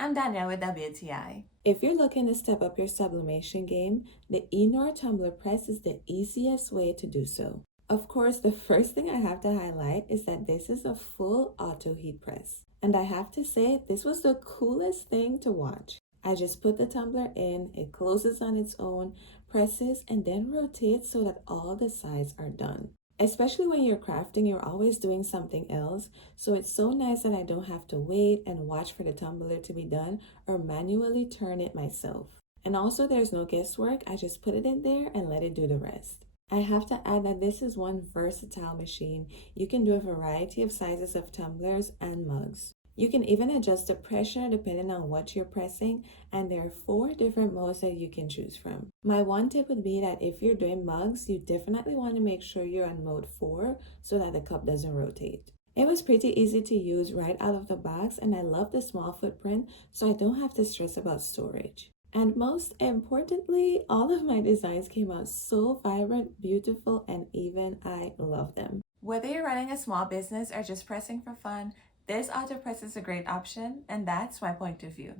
I'm Danielle with WTI. If you're looking to step up your sublimation game, the EENOUR tumbler press is the easiest way to do so. Of course, the first thing I have to highlight is that this is a full auto heat press. And I have to say, this was the coolest thing to watch. I just put the tumbler in, it closes on its own, presses, and then rotates so that all the sides are done. Especially when you're crafting, you're always doing something else. So it's so nice that I don't have to wait and watch for the tumbler to be done or manually turn it myself. And also there's no guesswork. I just put it in there and let it do the rest. I have to add that this is one versatile machine. You can do a variety of sizes of tumblers and mugs. You can even adjust the pressure depending on what you're pressing, and there are 4 different modes that you can choose from. My one tip would be that if you're doing mugs, you definitely want to make sure you're on mode 4 so that the cup doesn't rotate. It was pretty easy to use right out of the box, and I love the small footprint so I don't have to stress about storage. And most importantly, all of my designs came out so vibrant, beautiful, and even I love them. Whether you're running a small business or just pressing for fun, this auto press is a great option, and that's my point of view.